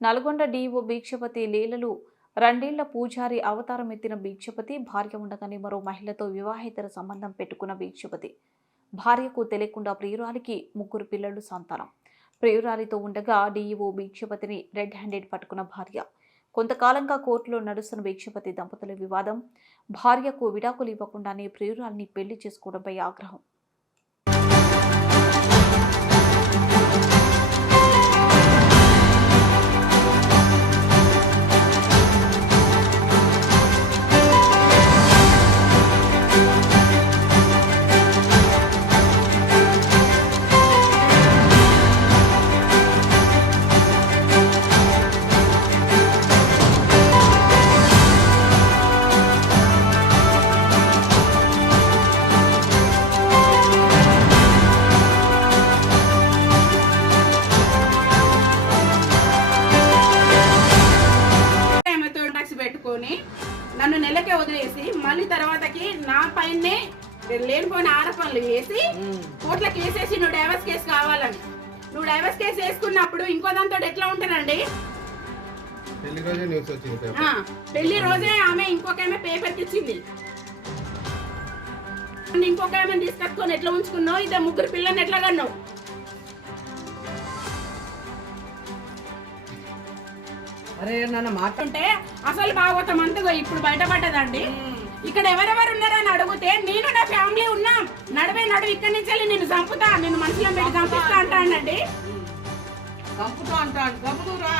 Nalgonda DO Bhikshapathi లీలలు రెండేళ్ళ పూజారి అవతారం ఎత్తిన భీక్షపతి భార్య ఉండగానే మరో మహిళతో వివాహేతర సంబంధం పెట్టుకున్న భీక్షపతి. భార్యకు తెలియకుండా ప్రియురాలికి ముగ్గురు పిల్లలు సంతానం. ప్రియురాలితో ఉండగా డీఈఓ భీక్షపతిని రెడ్ హ్యాండెడ్ పట్టుకున్న భార్య. కొంతకాలంగా కోర్టులో నడుస్తున్న భీక్షపతి దంపతుల వివాదం భార్యకు విడాకులు ఇవ్వకుండానే ప్రియురాలిని పెళ్ళి చేసుకోవడంపై ఆగ్రహం. నన్ను నెలకే వదిలేసి మళ్ళీ తర్వాతకి నా పైనే లేనిపోయిన ఆరోపణలు వేసి కోర్టులో కేసేసి నువ్వు డైవర్స్ కేసు కావాలని. నువ్వు డైవర్స్ కేసు వేసుకున్నప్పుడు ఇంకో దాంతో ఎట్లా ఉంటానండి? పెళ్ళి రోజే న్యూస్ వచ్చింది పేపర్. ఆ, పెళ్ళి రోజే ఆమె ఇంకొక ఆమె పేపర్కి ఇచ్చింది ఇంకొక ఆమె తీసుకొచ్చుకొని ఎట్లా ఉంచుకున్నావు? ఇదే ముగ్గురు పిల్లని ఎట్లా కన్నావు? అరే నన్ను మాట అంటే అసలు భాగవతం అంతగా ఇప్పుడు బయటపడ్డదండి. ఇక్కడ ఎవరెవరు ఉన్నారని అడిగితే నేను నా ఫ్యామిలీ ఉన్నాం నడువే నడువు ఇక్కడి నుంచి వెళ్ళి నేను చంపుతా నేను మనుషులను పెట్టి చంపిస్తా అంటానండి చంపుతూ అంటాడు. చంపుతూ రా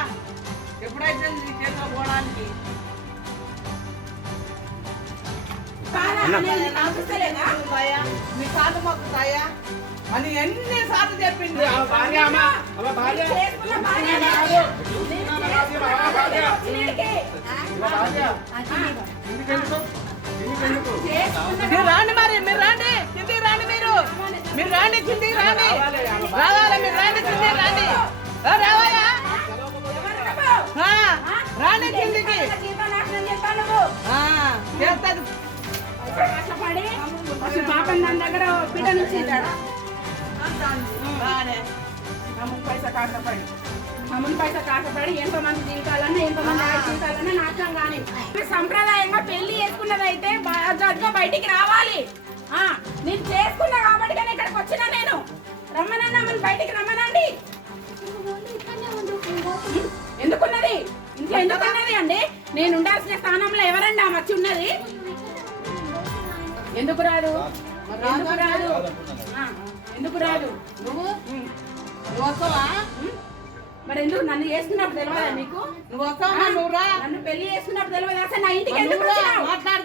ఎప్పుడైతే నీ చేతిలో పోవడానికి? అనేది నీకు అనిపిస్తలేదా? తాయా? అని ఎన్ని సార్లు చెప్పింది? భార్య మీరు రాండి మరి మీరు రాండి కిందికి రాండి మీరు. మీరు రాండి కిందికి రాండి. రావాలి మీరు రాండి కిందికి రాండి. ఆ? రాండి కిందికి. నా జీవితం నాశనం చేస్తావు నువ్వు. ఆ, చేస్తది కష్టపడి అసలు పాపం దాని దగ్గర బిడ్డ నుంచి అమ్ముని పైసా కాసపడి అమ్ముని పైసా కాసపడి ఎంతో మంది జీవితాలన్నా ఎంతో మంది జీవితాలన్నా నాశనం కానీ. సంప్రదాయంగా పెళ్ళి చేసుకున్నది అయితే జడ్గా బయటికి రావాలి. ఆ, నేను చేసుకున్నా కాబట్టి కానీ ఇక్కడికి వచ్చినా నేను. రమ్మనన్నా మన బయటికి రమ్మనండి. ఎందుకున్నది? ఇంట్లో ఎందుకున్నది అండి? నేను ఉండాల్సిన స్థానంలో ఎవరండి ఆమె వచ్చి ఉన్నది? ఎందుకు రాదు? ఎందుకు రాదు? ఆ, ఎందుకు రాదు? నువ్వు? నువ్వు వస్తావా ఉం? మరి ఎందుకు నన్ను చేసుకున్నప్పుడు తెలియదా నీకు నువ్వు వస్తావా నువ్వు రా. నన్ను పెళ్ళి చేసుకున్నప్పుడు తెలియదా? అసలు నా ఇంటికి ఎందుకు వచ్చినావు?